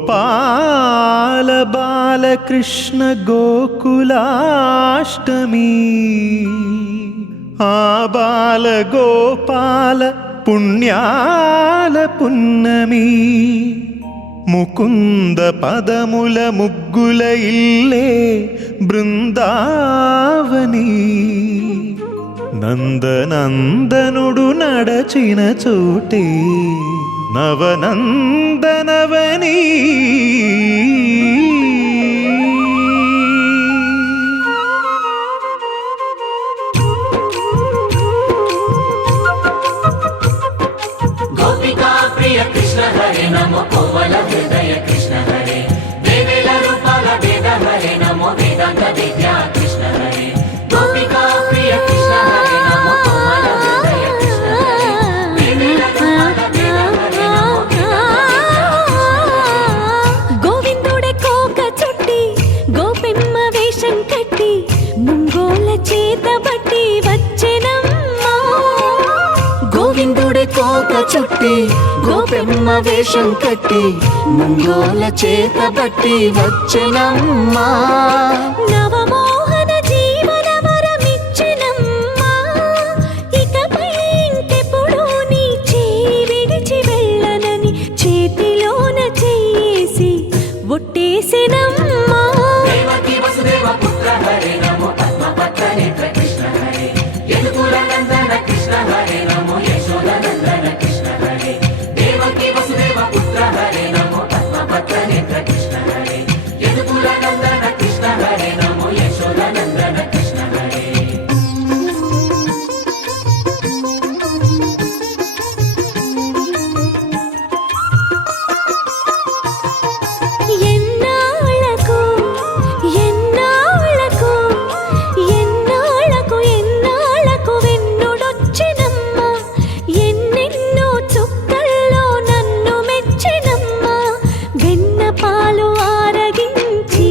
गोपाल बालकृष्ण गोकुलाष्टमी आ बाल गोपाल पुण्याल पुन्नमी मुकुंद पदमुल मुग्गुल इल्ले बृंदावनी నందనందనుడు నడచిన చోటే నవనందనవని గోపికా ప్రియ కృష్ణ హరే నమో కోవల హృదయ కృష్ణ హరే దేవేల రూపాల వేద హరే నమో వేదాంత విద్యా కృష్ణ హరే గోపికా ప్రియ కృష్ణ హరే నమో కోవల హృదయ కృష్ణ హరే దేవేల రూపాల వేద హరే నమో గోవిందుడే కోక చుట్టి గోపెమ్మ వేషం కట్టి ముంగోల చేత బట్టి వచ్చెనమ్మా గోవిందుడే కోక చుట్టి గోపెమ్మ వేషం కట్టి ముంగోల చేత బట్టి వచ్చెనమ్మా నవమోహన జీవన వరమిచ్చెనమ్మా ఇకపై ఇంకెప్పుడు నీ చేయి విడిచి వెళ్ళనని చేతిలోన చేసి ఒట్టేసెనమ్మా దేవకీ వసుదేవ పుత్ర హరే నమో పద్మపత్ర నేత్ర కృష్ణ హరే యదుకుల నందన కృష్ణ హరే నమో యశోద నందన కృష్ణ హరే దేవకీ వసుదేవ పుత్ర హరే నమో పద్మపత్ర నేత్ర కృష్ణ హరే యదుకుల నందన కృష్ణ హరే నమో యశోద నందన కృష్ణ హరే ఎన్నాళ్ళకు ఎన్నాళ్ళకు ఎన్నాళ్ళకు ఎన్నాళ్ళకు వెన్నుడొచ్చినమ్మా ఎన్నెన్నో చుక్కల్లో నన్ను మెచ్చినమ్మా వెన్న పాలు ఆరగించి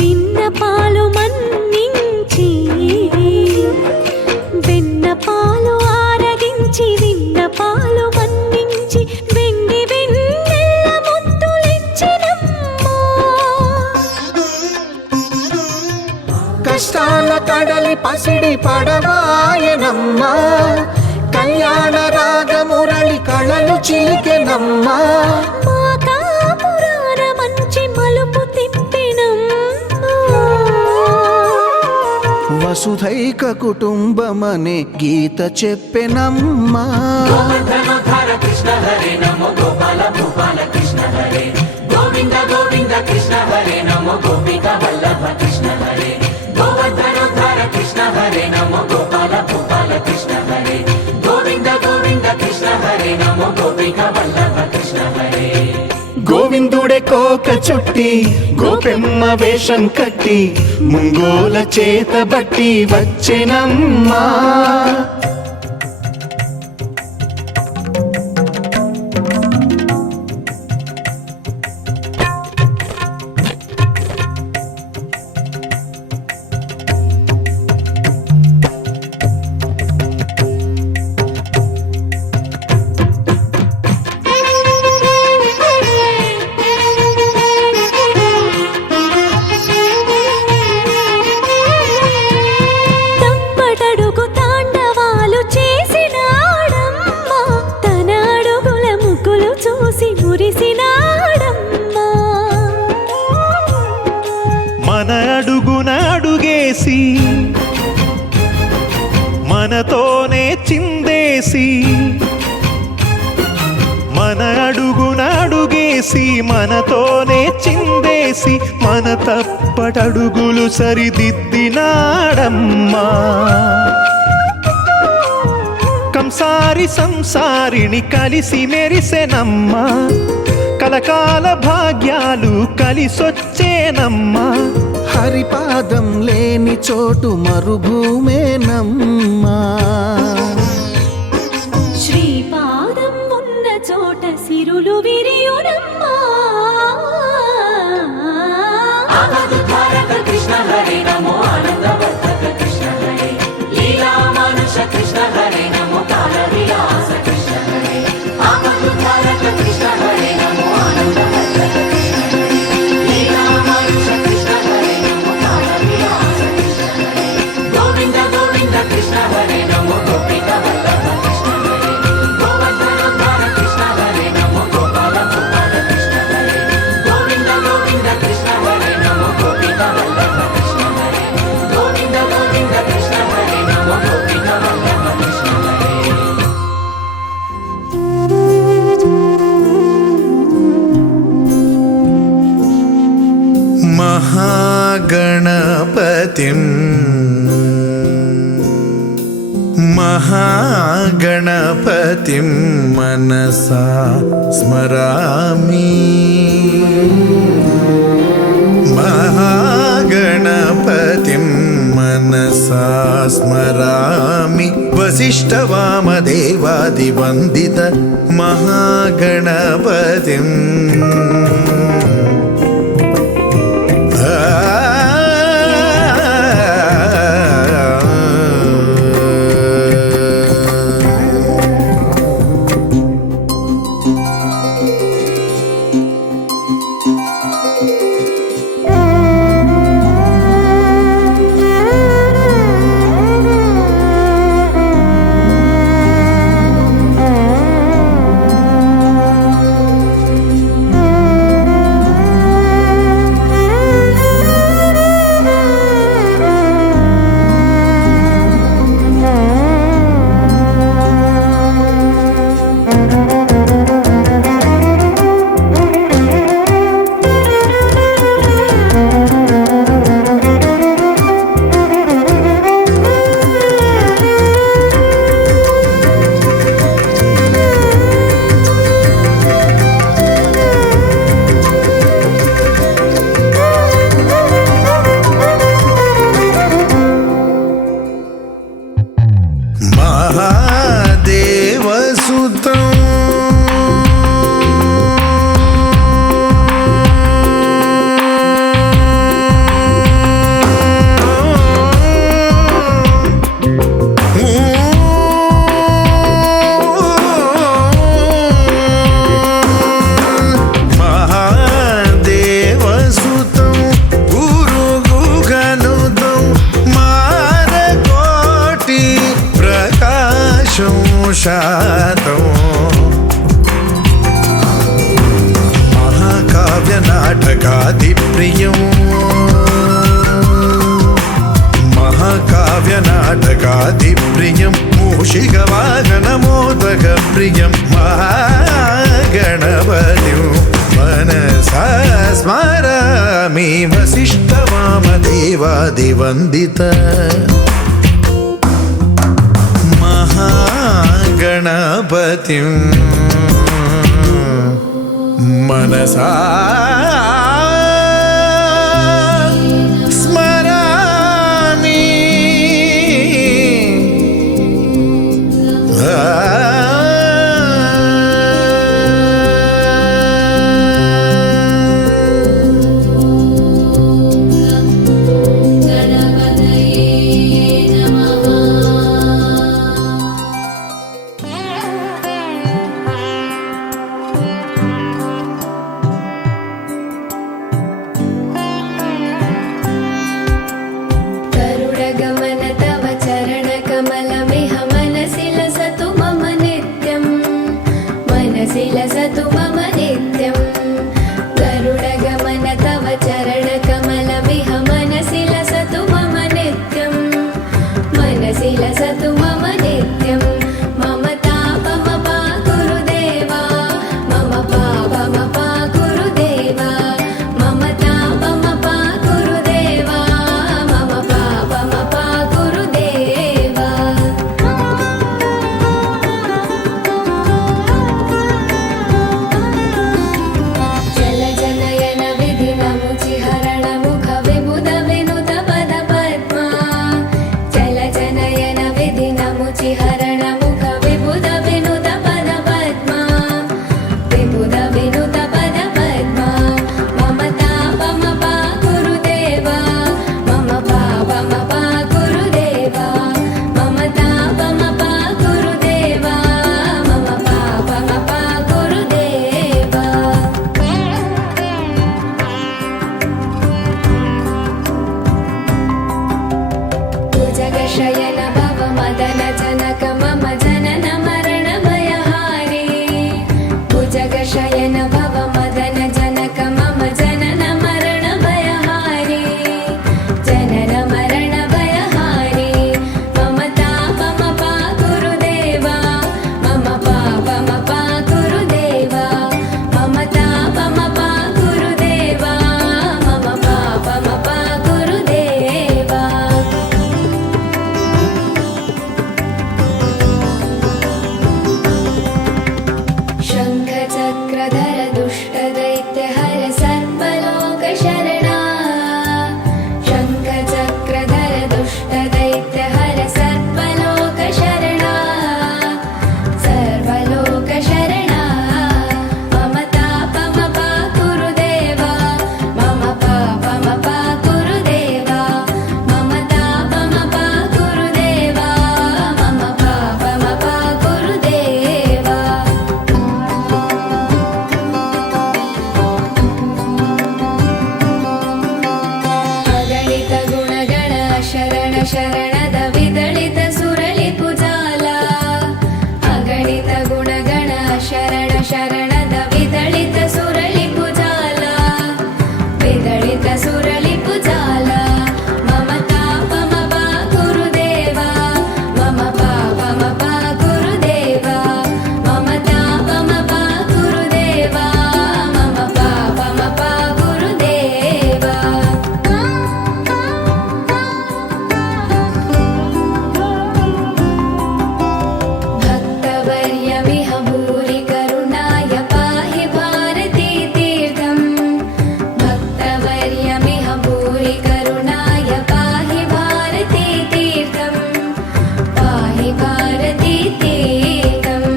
విన్న పాలు మన్నించి వెన్న పాలు ఆరగించి విన్న పాలు మన్నించి వెండి వెన్నెల్ల ముద్దులిచ్చినమ్మా కష్టాల కడలి పసిడి పడవాయనమ్మా కళ్యాణ రాగ మురళి కళలు చిలికెనమ్మా మా కాపురాన మంచి మలుపు తిప్పినమ్మా వసుధైక కుటుంబమనే గీత చెప్పెనమ్మా గోవర్ధనోద్ధార కృష్ణ హరే నమో గోపాల భూపాల కృష్ణ హరే గోవింద గోవింద కృష్ణ హరే నమో గోపికా వల్లభ కృష్ణ హరే గోవర్ధనోద్ధార కృష్ణ హరే నమో గోపాల భూపాల కృష్ణ హరే గోవింద గోవింద కృష్ణ హరే నమో గోపికా వల్లభ కృష్ణ హరే గోవిందుడే కోక చుట్టి గోపెమ్మ వేషం కట్టి ముంగోల చేత బట్టి వచ్చెనమ్మా తప్పటడుగు తాండవాలు చేసినాడమ్మా తన అడుగుల ముగ్గులు చూసి మురిసినాడమ్మా మన అడుగున అడుగేసి మనతోనే చిందేసి మన అడుగున అడుగేసి మనతోనే చిందేసి మన తప్పటడుగులు సరిదిద్దినాడమ్మా కంసారి సంసారిని కలిసి మెరిసెనమ్మా కలకాల భాగ్యాలు కలిసొచ్చేనమ్మా హరిపాదం లేని చోటు మరుభూమేనమ్మా శ్రీపాదం ఉన్న చోట సిరులు విరియునమ్మా ఆనందధారక కృష్ణ హరే నమో ఆనందవర్ధక కృష్ణ హరే లీలా మానుష కృష్ణ హరే నమో కాల విలాస కృష్ణ హరే ఆనందధారక కృష్ణ హరే నమో महागणपतिं मनसा स्मरामि महागणपतिं मनसा स्मरामि वसिष्ठवामदेवादिवन्दित महागणपतिम् महाकाव्यनाटकादिप्रियं महाकाव्यनाटकादिप्रियं मूषिकवाहनमोदकप्रियं महागणपतिं मनसा स्मरामि वसिष्ठवामदेवादिवन्दित महागणपतिं मनसा स्मरामि ಶರಣದ ವಿದಳಿತ ಸುರಳಿಪು ಜಾಲ ಅಗಣಿತ ಗುಣಗಣ ಶರಣ ಶರಣದ ವಿದಳಿತ ಸುರಳಿಪು ಜಾಲ ವಿದಳಿತ ಸುರಳಿಪು ಜಾಲ ಮಮ ತಾಪಮ ಪಾ ಗುರುದೇವ ಮಮ ಪಾಪಮ ಪಾ ಗುರುದೇವ ಮಮ ತಾಪಮ ಪಾ ಗುರುದೇವ ಮಮ ಪಾಪಮ ಪಾ ಗುರುದೇವ भक्तवर्यमिह भूरि करुणाय पाहि भारती तीर्थम् भक्तवर्यमिह भूरि करुणाय पाहि भारती तीर्थम् पाहि भारती तीर्थम्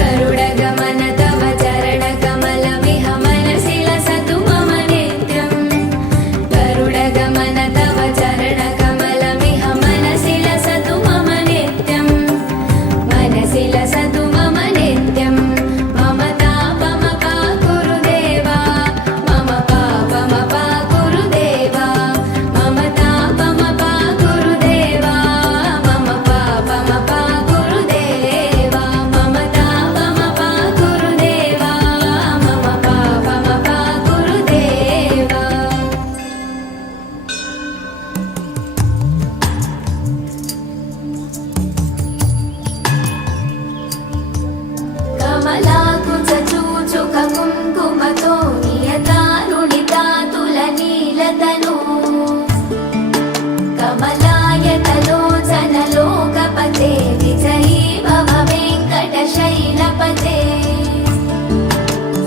गरुडगमन तव चरणकमलमिह मनसि लसतु मम नित्यम् गरुडगमन तव चरणकमलमिह मनसि लसतु मम नित्यम् मनसि लसतु मम नित्यं मम तापम पा गुरुदेव मम पापम पा गुरुदेव मम तापम पा गुरुदेव मम पापम पा गुरुदेव मम तापम पा गुरुदेव मम पापम पा गुरुदेव కమలాకుచూచుక కుంకుమతో నియతారుణితాతుల నీలతను కమలాయతలోచనలోకపతే విజయీ భవ వెంకటశైలపతే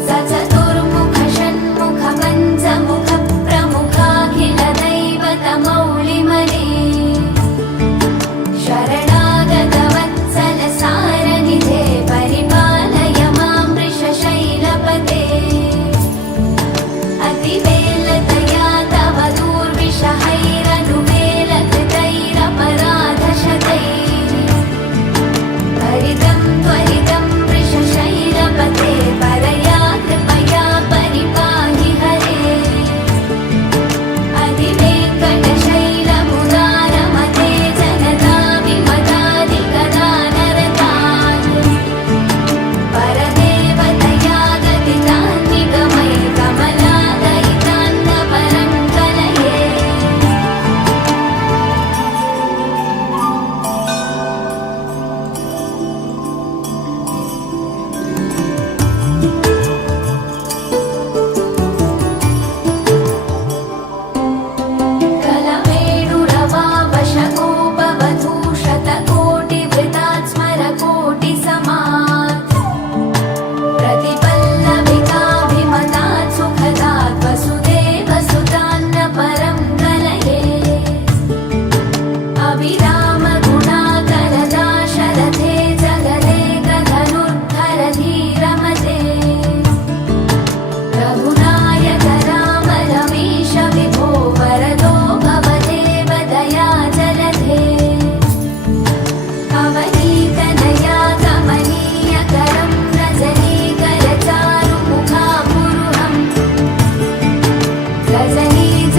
సచతుర్ముఖ షణ్ముఖ పంచముఖ ప్రముఖాఖిల దైవత మౌళిమనే शरणागत वत्सल सारनिधे परिपालय मां वृषशैलपते अतिवेलतया तव दूर्विषहैरनुवेलकृतैरपराधशतैः त्वरितं त्वरितं वृषशैलपते परया कृपया परिपाहि हरे अधिवेङ्कटशैलमुदारमते जनताभिमतादिगदानरतान् परदेवतया गतितान् निगमय कमलादयितान् परं कलये कलवेणुरवावशकोपवधूशतकोटिवृतात् स्मरकोटिसमात् प्रतिपल्लविकाभिमतात् सुखदात् वसुदेवसुतान्न परं कलये अविरामगुणाकरदाशरथे जगदेकधनुर्धर धीरमते रघुनायक राम रमेश विभो वरदो भवदेव दया जलधे अवनीतनया कमनीयकरं रजनीकरचारुमुखापुरुहम्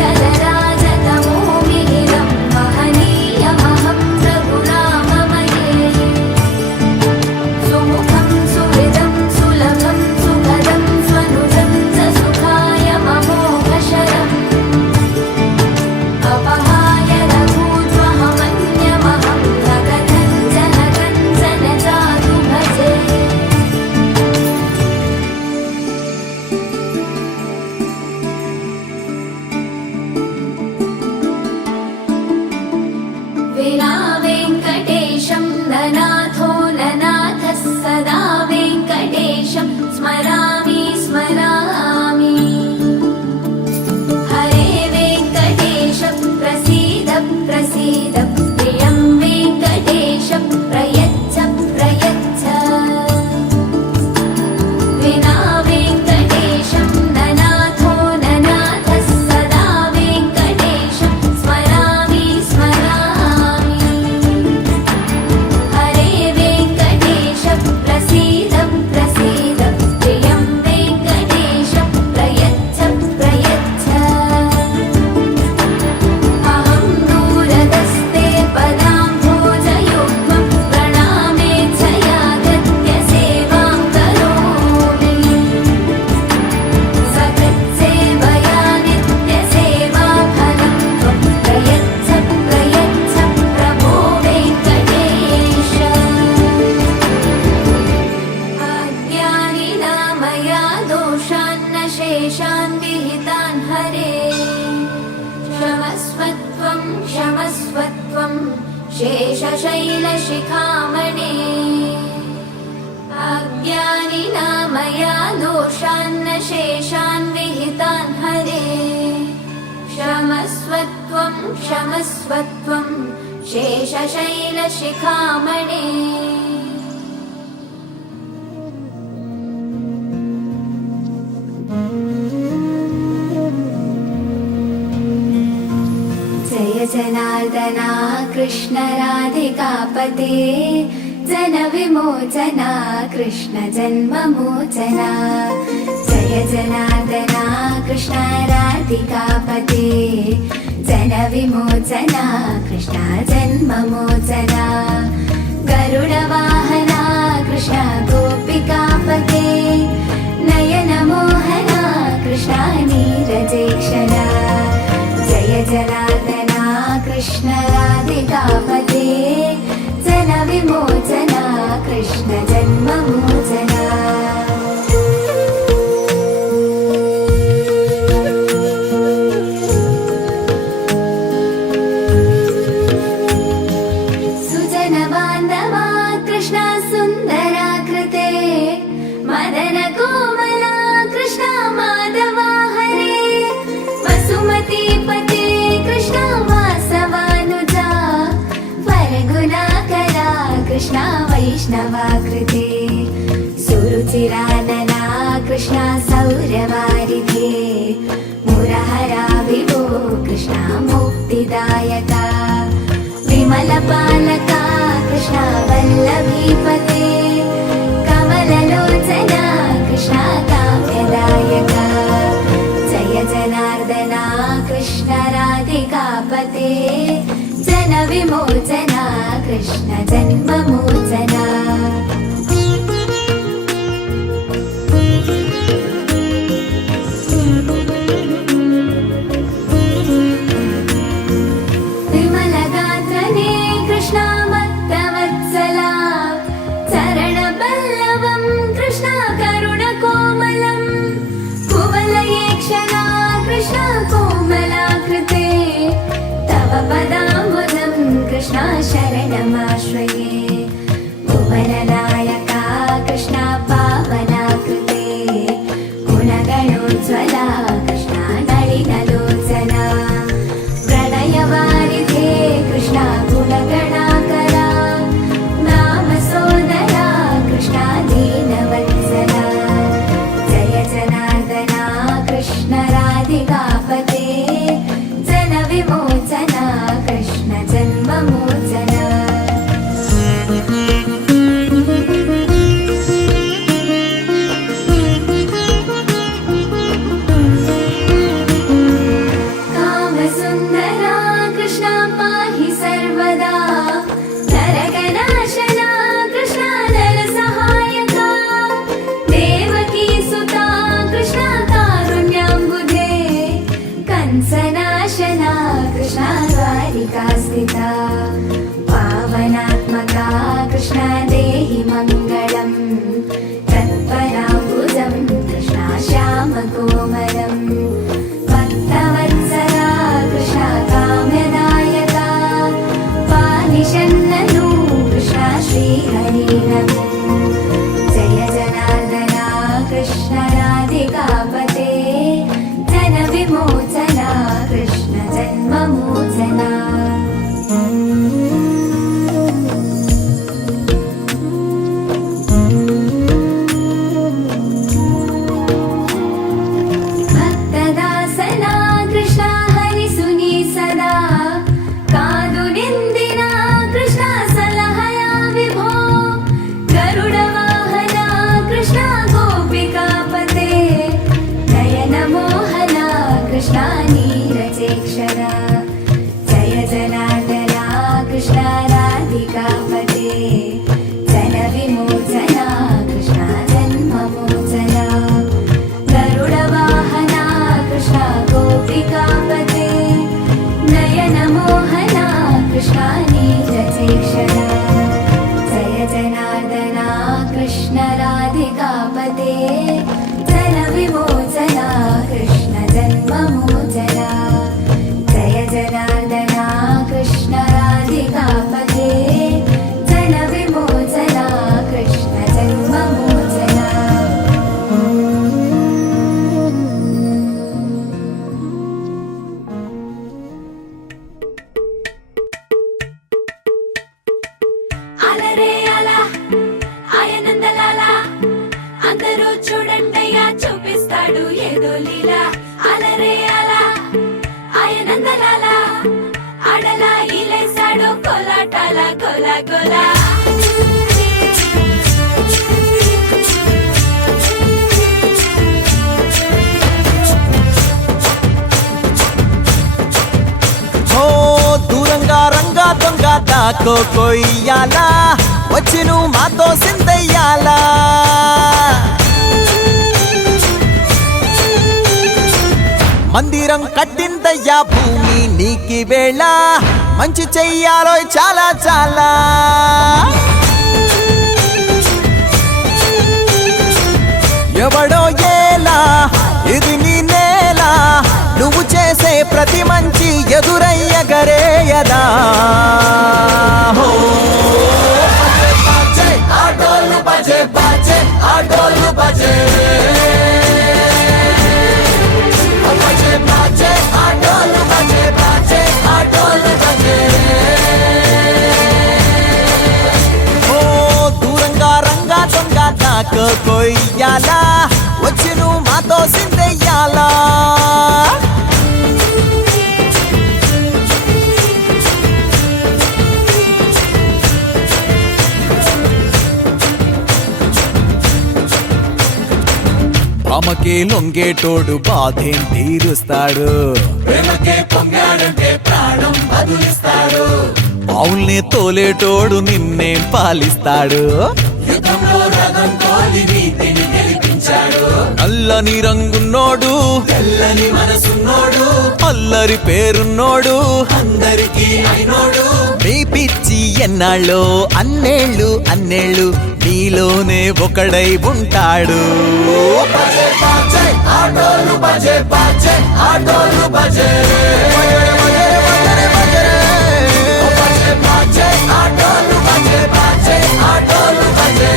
रजनीजलराजतमो मिहिरं महनीयमहं रघुराममये सुमुखं सुहृदं सुलभं सुखदं स्वनुजं च सुखाय ममोघशरम् अपहाय रघूत्वहमन्यमहं नगकञ्चन कञ्चन चारु भजे क्षमस्वत्वं क्षमस्वत्वं शेषशैलशिखामणे अज्ञानिना मया दोषान्न शेषान् विहितान् हरे क्षमस्वत्वं क्षमस्वत्वं शेषशैलशिखामणे जय जनार्दना कृष्ण राधिकापते जन विमोचना कृष्ण जन्ममोचना जय जनार्दना कृष्ण राधिकापते जन विमोचना कृष्ण जन्ममोचना गरुडवाहना कृष्ण गोपिकापते नयनमोहना कृष्ण नीरजेक्षणा जय जनार्दना कृष्ण राधिकापते जन विमोचना कृष्ण जन्ममोचना सुजनबान्धवा कृष्ण सुन्दराकृते मदन कोमला कृष्ण माधवा हरे वसुमतीपते कृष्ण वासवानुजा फल्गुनाकरा कृष्ण वैष्णवाकृते सुरुचिरानना कृष्ण सौर्यवारिधे मुरहरा विभो कृष्ण मुक्तिदायका विमलपालका कृष्ण वल्लभीपते कमललोचना कृष्ण काम्यदायका जय जनार्दना कृष्ण राधिकापते जन विमोचना कृष्ण जन्ममोचना विमलगात्रने कृष्ण भक्तवत्सला चरणपल्लवं कृष्ण करुणकोमलं कुवलयेक्षणा कृष्ण कोमलाकृते तव पदाम्बुजं कृष्ण शरणमाश्रये भुवननायका कृष्ण पावनाकृते गुणगणोज्ज्वला कृष्ण नलिनलोचना प्रणयवारिधे कृष्ण गुणगणाकरा नामसोदरा कृष्ण दीनवत्सला जय जनार्दना कृष्ण राधिकापते जन विमोचना कृष्ण जन्ममोचना कामसुन्दरा कृष्ण पाहि सर्वदा नरकनाशना कृष्ण नरसहायका देवकी सुता कृष्ण कारुण्याम्बुधे कंसनाशना कृष्ण द्वारिकास्थिता पावनात्मका कृष्ण देहि मङ्गलम् तत्पराम्बुजं कृष्ण श्यामकोमलम् भक्तवत्सला कृष्ण काम्यदायका पालिशन्ननु कृष्ण श्रीहरिनमो जय जनार्दना कृष्ण राधिकापते जन विमोचना कृष्ण जन्ममोचना भक्तदासना कृष्ण हरिसुनी सदा कादुनिन्दिना कृष्ण सलहया विभो गरुडवाहना कृष्ण गोपिकापते नयनमोहना कृष्ण नीरजेक्षरा जय जनार्दना कृष्ण राधिकापते जन विमोचना कृष्ण जन्ममोचना गरुडवाहना कृष्ण गोपिकापते नयनमोहना कृष्ण नीरजेक्षणा जय जनार्दना कृष्ण राधिकापते जन विमोचना कृष्ण जन्ममोचना जय తందలాల ఆడలా ఇలేసాడు కోలాటాల గోల గోల ఓ దూరంగా రంగా దొంగ దాకో కొయ్యాలా వచ్చి నువ్వు మాతో సిందయ్యాలా మందిరం కట్టిందయ్యా భూమి నీకి వేళ మంచి చెయ్యాలో చాలా చాలా ఎవడో ఏలా ఇది నీ నేల నువ్వు చేసే ప్రతి మంచి ఎదురయ్యగరేయదా హో ఆటోలు బజే బజే ఆటోలు బజే బజే బజే ఆటోలు బజే బజే ఆటోలు బజే ఓ దూరంగా రంగా దొంగ దాకా కొయ్యాలా వచ్చి నువ్వు మాతో సిందెయ్యాలా అమ్మకే లొంగేటోడు బాధేం తీరుస్తాడు ప్రేమకే పొంగాడంటే ప్రాణం బదులిస్తాడు పావుల్ని తోలేటోడు నిన్నేం పాలిస్తాడు యుద్ధంలో రథం తోలి నీతిని గెలిపించాడు నల్లని రంగున్నోడు తెల్లని మనసున్నోడు అల్లరి పేరున్నోడు అందరికీ అయినోడు నీ పిచ్చి ఎన్నాళ్ళో అన్నేళ్ళు అన్నేళ్ళు నీలోనే ఒకడై ఉంటాడు బజే బాజే ఆటోలు బజే బాజే ఆటోలు బజే బజే బాజే ఆటోలు బజే బాజే ఆటోలు బజే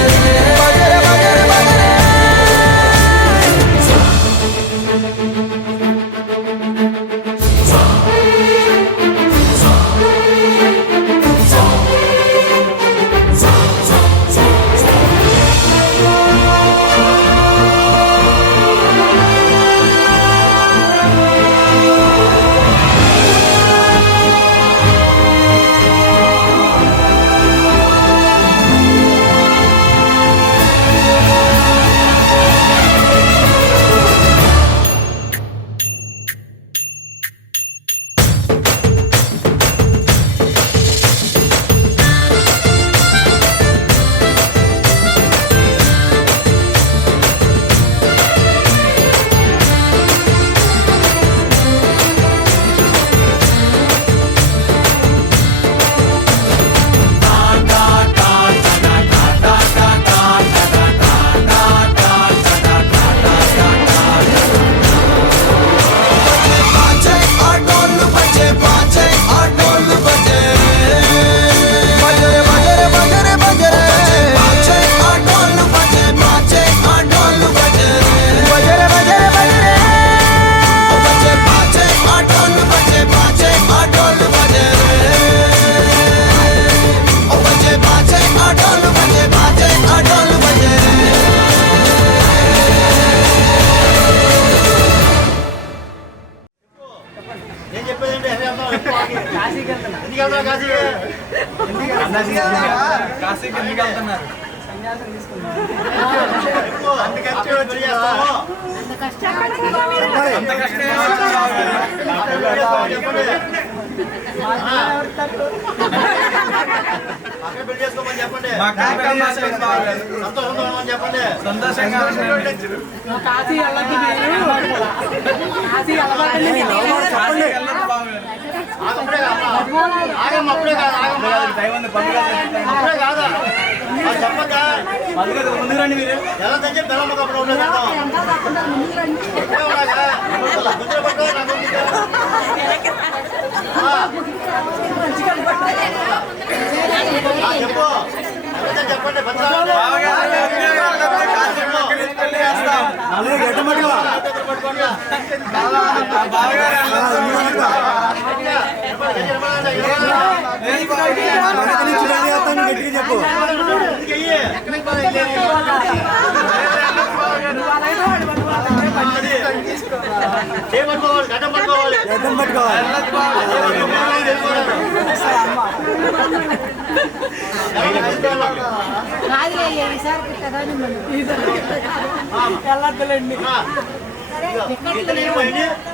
చెప్పు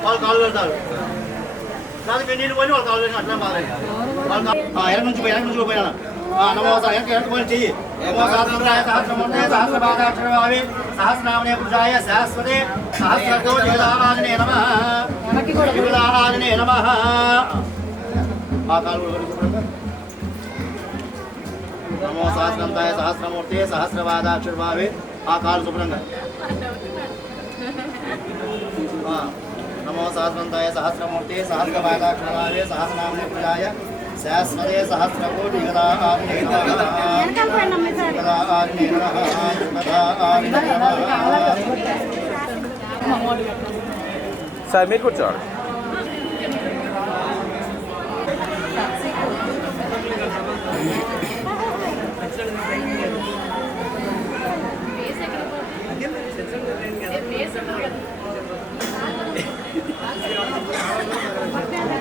వాళ్ళు కాలు పెడతారు నీళ్ళు పోయి వాళ్ళు కాలు అట్లా బాగా ఎనక నుంచి పోయినా నమో ఎనక పోయి చెయ్యి సహస్రమూర్తే సహస్రపాదాక్షరభావి సహస్రనామనే పురుషాయ శాశ్వతే సహస్రతో జగదారాధనే నమః జగదారాధనే నమః ఆ కాలు నమో సహస్రంతాయ సహస్రమూర్తే సహస్రపాదాక్షరభావి ఆ కాలు శుభ్రంగా నమో సహస్రంతాయ సహస్రమూర్తి సహస్రపాదాక్షరాయ సహస్రనామనే పూజాయ శాశ్వతే సహస్రకోటి సార్ మీరు కూర్చోండి.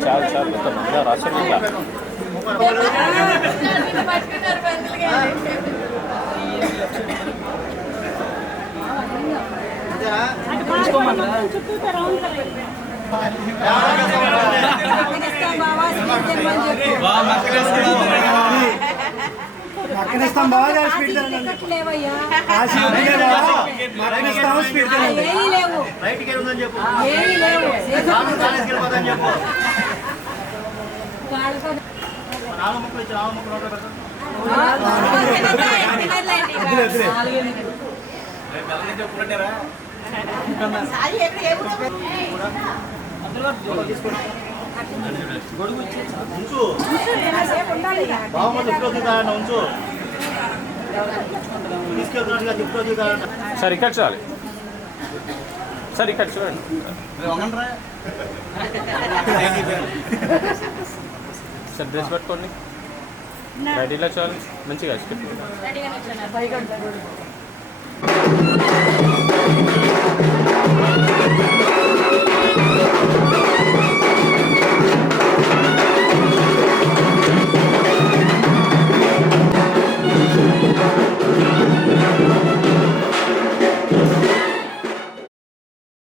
చాలు చాలు మొత్తం అంతా రాష్ట్రం రైట్కి ఉందని చెప్పు వెళ్ళిపోతుందని చెప్పు నాలుగు ముక్కలు ఇచ్చి నాలుగు ముక్కలు ఉంచు బాగుంది తీసుకెళ్తున్నా ఉంచు తీసుకెళ్తున్నట్టుగా తీసుకెళ్తున్నా సార్ ఇక్కడ చాలు సార్ ఇక్కడ చూడండి సార్ డ్రెస్ పట్టుకోండి రెడీలో చాలు మంచిగా రెడీగా